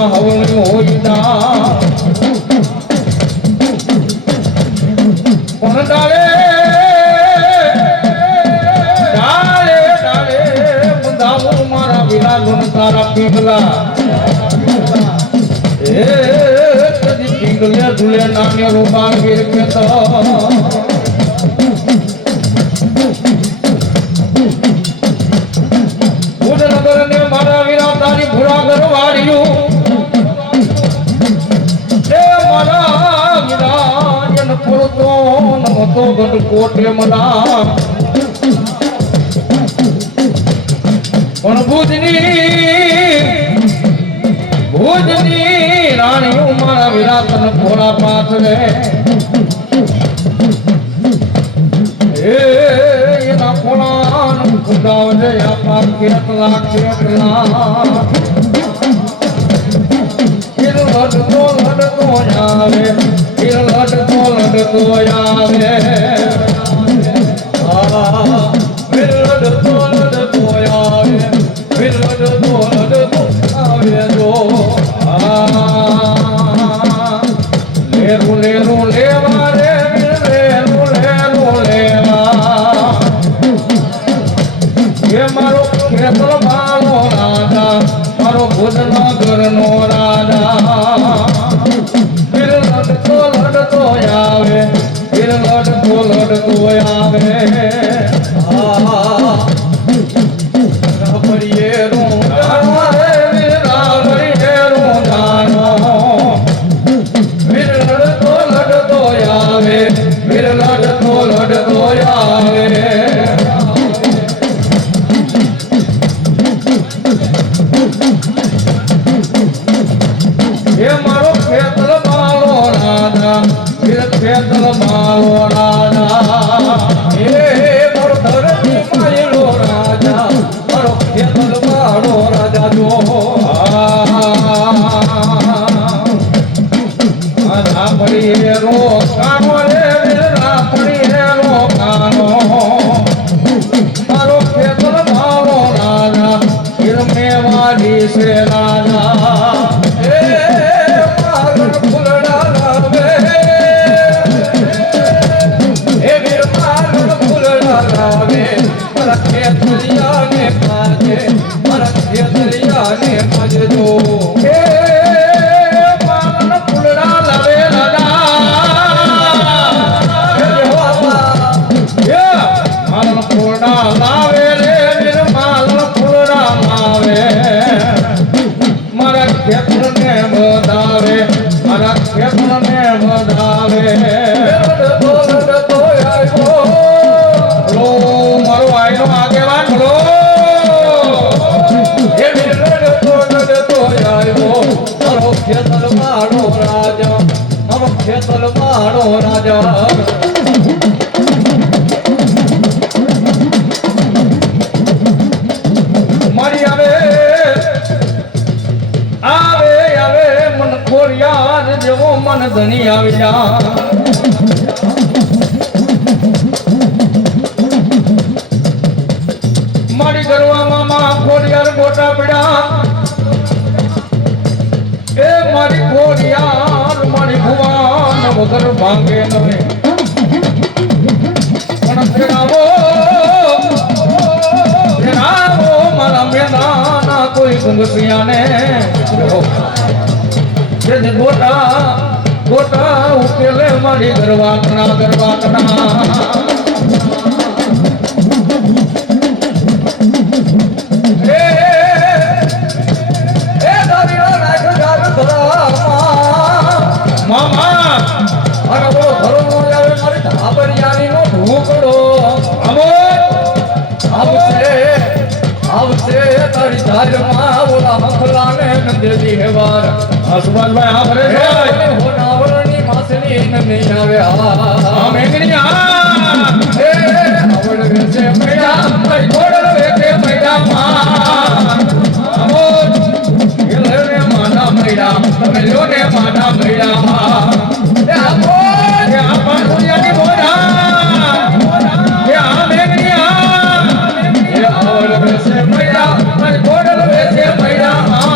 માં હવળ્યું હોય દા પણ ડાળે ડાળે ડાળે બંધાવું મારા વિલા ગુણ તારા પીગલા એ કદી પીગલે ધુલે નામે રૂપા ગીર કે તો ઉદનગર ને મારા વિલા તારી ભૂરા ઘરવાળીયું એ મારા વિલા જન પુરતો નમતો ગઢ કોટે મલા પણ ભુજની રાણીઓ મારા વિલા તન ભોળા પાથરે એના ભોળા ખુદાવજે આપા કેટલા લડતો આવે લડતો આવે લેરું લેવા રે લેરું લેવા એ મારો ખેતર મારો રાજા મારો ભુજનગર નો રાજા લડતો આવે લડતો આવે મન ધણી આવ્યા મારી ગરવામાં માં ખોડિયાર ગોટા પડ્યા એ મારી ખોડિયાર મારી ભુવાન વગર ભાંગે નહીં પણ ફેરાવો મારા મેદાના કોઈ ગુંગસિયાને ગોટા ઉકેલે મારી ગરવાટના મામા મારા બોલો ઘરો નો આવે મારી ધાબરિયાની નો ઢોકળો આવશે તારી ધારમાં ઓલા મખલાને નંદેજી હેવાર આસમાનભાઈ આ ભરે છે હોનાવરની માસની નમી આવે આ મેંગણીયા એ આવડ વેસે મૈડા મઈ ગોડલ વેસે મૈડા માં અમો એલને માના મૈડા તમે લોને માના મૈડા માં એ આપો એ આપણ દુનિયાની મોરા એ આ મેંગણીયા એ આવડ વેસે મૈડા મઈ ગોડલ વેસે મૈડા માં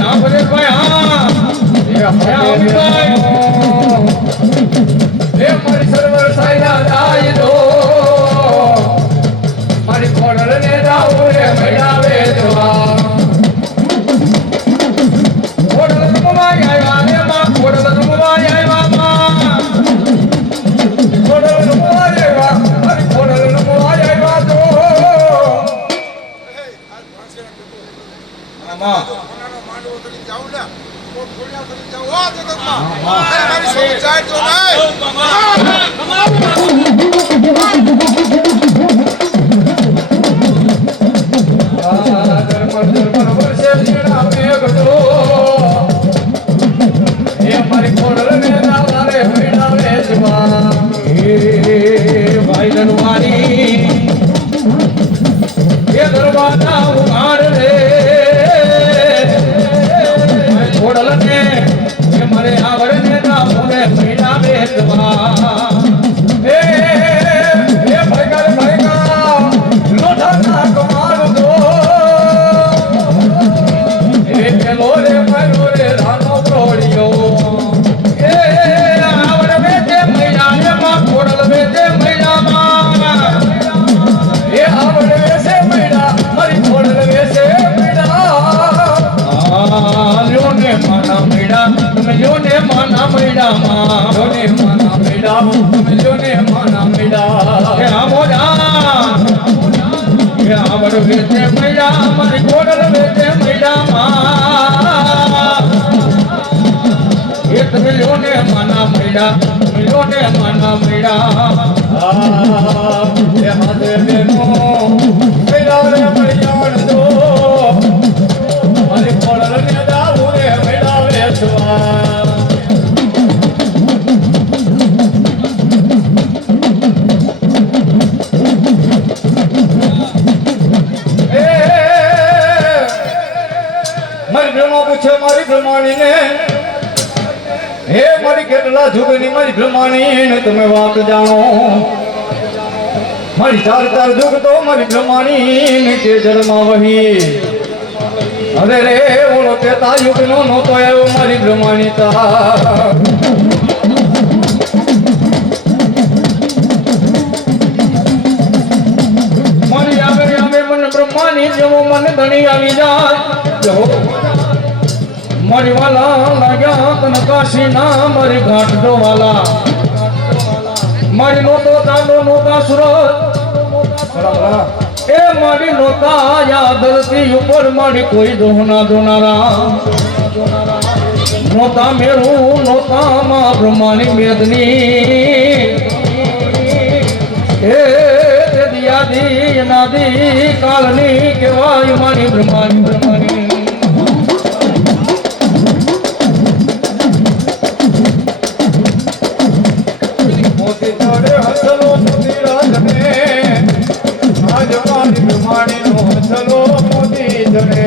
હા પરેશભાઈ હા અમિતભાઈ એ મારી સર્વર સાઈના જાય દો મારી ખોડલ ને દાવ રે મેળાવે જવા ખોડલ રમવાય આવ્યા રે માં ખોડલ રમવાય આવ્યા માં ખોડલ રમવાય આવ્યા મારી ખોડલ રમવાય આવ્યા તો આમાં ભાઈ ધનવારી એ દરવાજા ઉઘાડ રે છોડલ ને એ મને આવડ ને ના મોને મહિના બેસવા એ ભાઈગા લોઠા ના કમાલ દો એ પેલો રે મારો રે રાનો પ્રોડિયો એ આવડ બેતે મહિના ને માં છોડલ બેતે મહિના માં એ આવડ બેસે મહિના મારી છોડલ બેસે લ્યોને માના મેડા તમે લ્યોને માના મેડા માં લ્યોને માના મેડા તમે લ્યોને માના મેડા એ આમોડા એ આવડ વેચે મેડા મારી કોડલ વેચે મેડા માં એ તમે લ્યોને માના મેડા તમે લ્યોને માના મેડા એ હાથે બેનો મેડા રે મૈયાણ દો મારી કોડલ ને દાવ રે મેડા વેચવા મારી બ્રહ્મા પૂછે મારી બ્રહ્માણી ને હે મારી કેટલા જુગની મારી બ્રહ્માણી ને તમે વાત જાણો મારી ચાર ચાર જુગ તો મારી બ્રહ્માણી ને કે જળમાં વહી અરે રે ઓળો તેતા યુગ નો નહોતો આવ્યો મારી બ્રહ્માણી તા મારી આગળ આવે મને બ્રહ્માની જેવો મને ધણી આવી જાય મારી વાલા લાગ્યા તને કાશી ના મારી ઘાટ દો વાલા મારી નોતો દાંડો નોતા સુરત એ મારી નોતા યા ધરતી ઉપર મારી કોઈ દોહના દોનારા નોતા મેળું નોતા માં બ્રહ્માની મેદની એ દિયાદી નાદી કાલની કેવાય મારી બ્રહ્માની બ્રહ્માની મોતી ચડે હસલો મોતી રાજને આજ મારી બ્રહ્માણી નો હસલો મોતી ચડે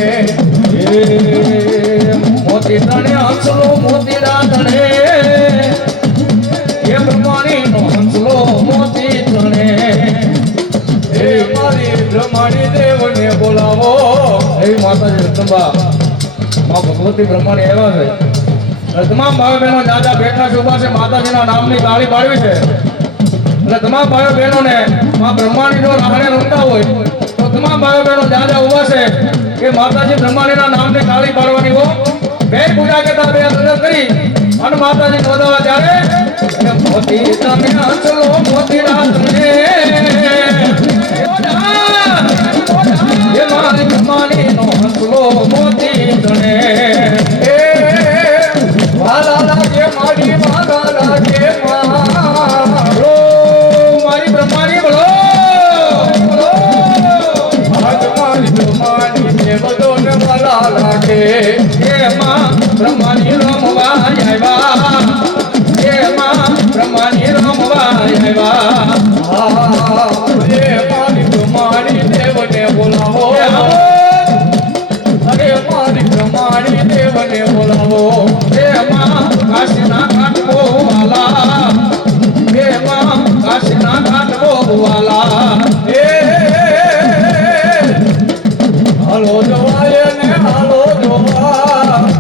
મોતી ચડે હસલો મોતી રાજને એ બ્રહ્માણી નો હસલો મોતી ચડે એ મારી બ્રહ્માણી દેવને બોલાવો એ માતાજી જગદંબા માં ભગવતી બ્રહ્માણી આવ્યા છે તમામ ભાઈઓ બહેનો દાદા બેઠા છે ઉભા છે માતાજીના નામની તાળી પાડવી છે એટલે તમામ ભાઈઓ બહેનોને માં બ્રહ્માણી જો રાહણે રમતા હોય તો તમામ ભાઈઓ બહેનો દાદા ઉભા છે કે માતાજી બ્રહ્માણીના નામની તાળી પાડવાની હો બે પૂજા કરતા બે અર્ચના કરી અને માતાજી નોંધાવા ત્યારે મોતી તમે હસલો મોતી રાતને એ મારી બ્રહ્માણી નો હસલો મોતી તણે એ વાલા લાગે મારી વાલા લાગે મારો મારી બ્રહ્માણી બોલો આજ મારી બ્રહ્માણી ને બધો ને વાલા લાગે એ માં બ્રહ્માણી રમવા આવ્યા એ માં બ્રહ્માણી રમવા આવ્યા એ મારી બ્રહ્માણી દેવને બોલાવો અરે મારી બ્રહ્માણી દેવને બોલાવો એ માં કાશીના ઘાટકો વાલા એ માં કાશીના ઘાટકો વાલા એ હાલો જોવાય ને હાલો જોવા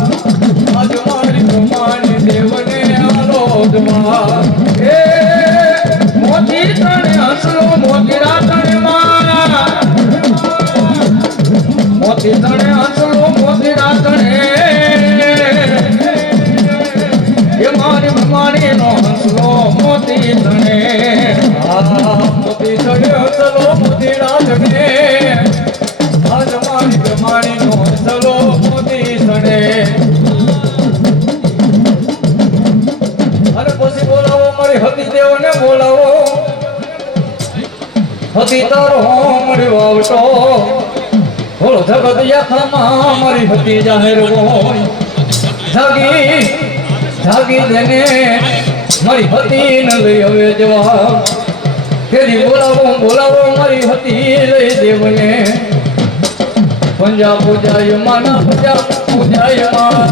હતી તારો મળ્યો આવતો ઓળો જગત યાત્રામાં મારી હતી જાહેર હોય જાગી જાગી દેને મારી હતી ન લઈ હવે જવાબ ફેરી બોલાવો બોલાવો મારી હતી લઈ દેવને પંજા પૂજાય માના પંજા પૂજાય માં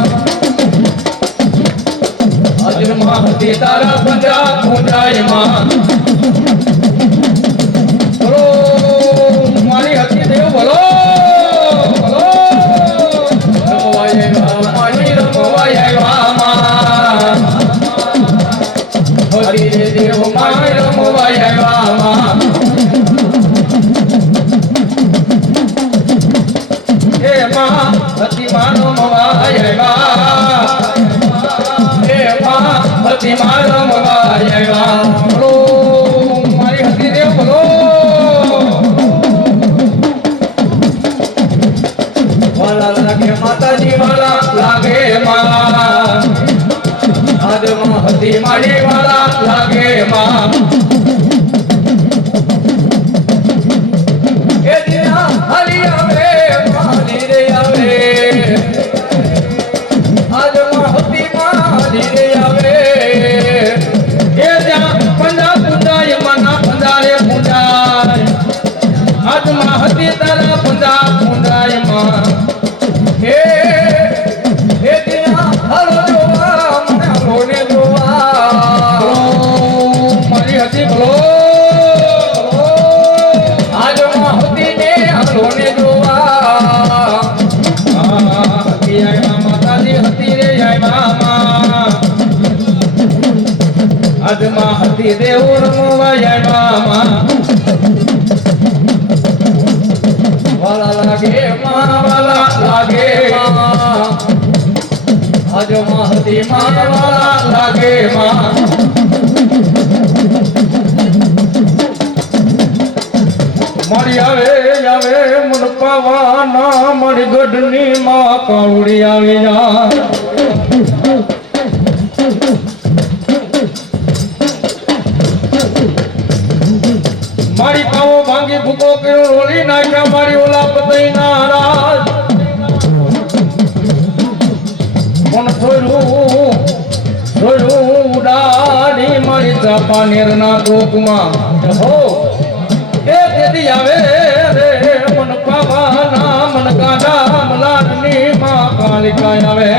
હાજરમાં હતી તારા પંજા પૂજાય માં બોલો મારી હતી દેવ બોલો બોલો રમવાય મારી રમવાય માં હરી રે દેવ મારી રમવાય માં હે માં હતી માનો મવાય હે માં હતી માનો મવાય બોલો મારી હતી દેવ બોલો વાલા લાગે માતાજી વાલા લાગે માં આજમાં હતી મારી વાલા લાગે માં એ દિના હરી આવે મારી રે આવે આજમાં હતી મારી રે આવે એ જ્યાં પંજા પૂજાય મના પંજારે પૂજાય આજમાં હતી તારા પંજા પૂજાય માં હે હે દિના હરો જોવા મને હરોને જોવા મારી હતી બોલો આજમાં હતી ને હરોને જોવા હતી આયમાં માતાજી હતી રે આયમાં આજમાં હતી દેવ રમવા આયમાં વાલા લાગે માં વાલા લાગે આજમાં હતી માં વાલા લાગે માં મળી આવે આવે મન પાવાના મળી ગઢની માં કાવડી આવી જા મારી પાવો ભાંગી ભૂકો કર્યો રોલી નાખ્યા મારી ઓલા પતઈ નારાજ કોણ છોડ્યું ઉડાડી મારી ચાપા નેરના ગોકમાં હો એ તેથી આવે રે મન પાવાના મન કાંડા મલાડની માં કાલિકા આવે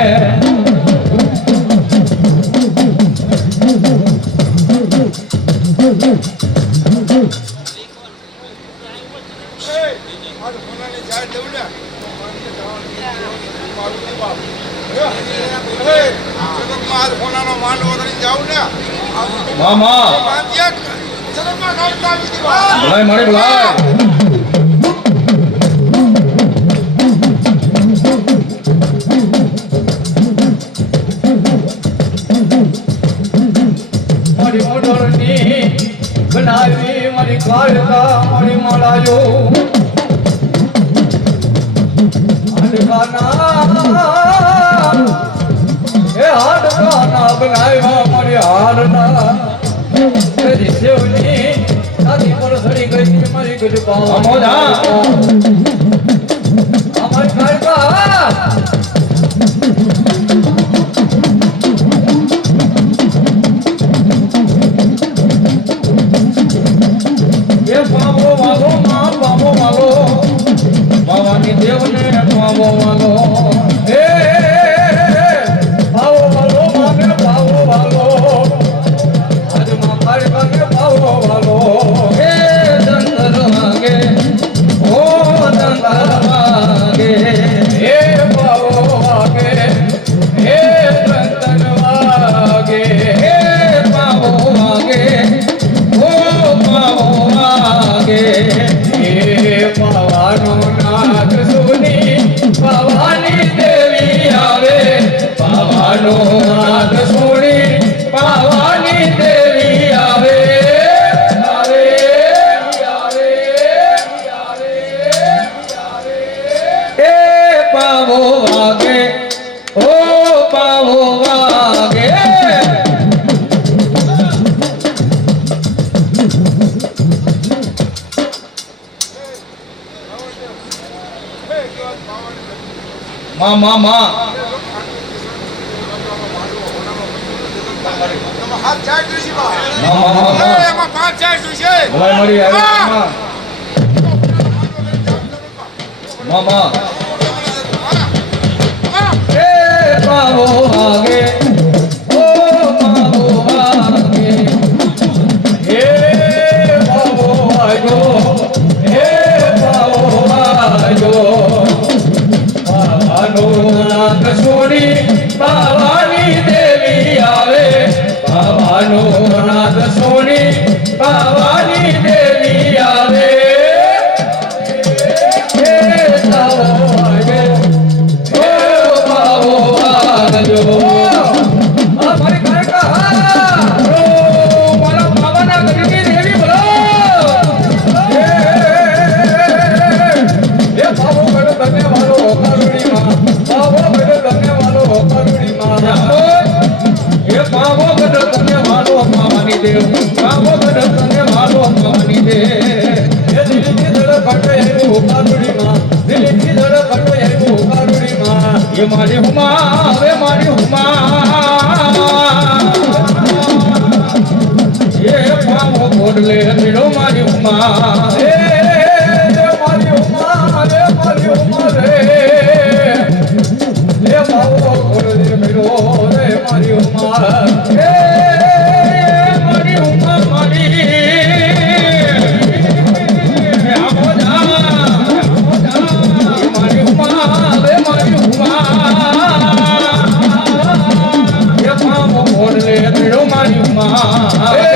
મામા બોલાય મારે બોલાય મારી મોઢળની બનાવી મારી કાળકા મારી મળાયો હાડકાના બનાવ્યા મારી હાડના તેરી સેવની સાદી પર સડી ગઈ મારી ગુજબા અમોદા અમારી કાળકા એ પાવો વાલો માં પાવો વાલો બાવાની દેવને પાવો વાલો હે પાવો વાલો માને પાવો વાલો આજમાં કાળકા કે પાવો વાલો હે દંતર વાગે ઓ દંતર વાગે હે પાવો વાગે હે દંતર વાગે હે પાવો વાગે ઓ પાવો વાગે હે પાવાનો નાદ સુની પાવાની દેવી આવે પાવાનો નાદ સુની પાવાની દેવી આવે આવે આવે આવે એ પાવો વાગે ઓ પાવો વાગે માં હાથ ચાર જોઈશે બા. માં એમાં પાંચ ચાર જોઈશે. ભલાઈ મળી આવે માં એ પાવો આગે ઓ પાવો આગે એ પાવો આજો એ પાવો આજો બાવાનો નાથ છોડી બાવાની દેવી આવે બાવાનો નાથ છોડી બાવાની દેવી આવે એ પાવો આગે ઓ પાવો આજો આ મારી કાકા ઓ મારા બાબાના ગઢની દેવી બોલો એ બાબો ગઢ તને વાલો કરુણી માં બાબો ગઢ તને વાલો કરુણી માં એ બાબો ગઢ તને વાલો માવાની દેવ બાબો ગઢ તને વાલો માવાની દેવ એ દિલની દળ કટે એનું કરુણી માં દિલની દળ કટે એનું કરુણી માં એ મારી હુમા હવે મારી હુમા એ પાવો બોડલે મેળો મારી હુમા એ મારી હુમા રે મારી હુમા રે એ પાવો બોડલે મેળો રે મારી હુમા એ મારી હુમા મારી આમો જા મારી હુમા રે મારી હુમા એ પાવો બોડલે મેળો મારી હુમા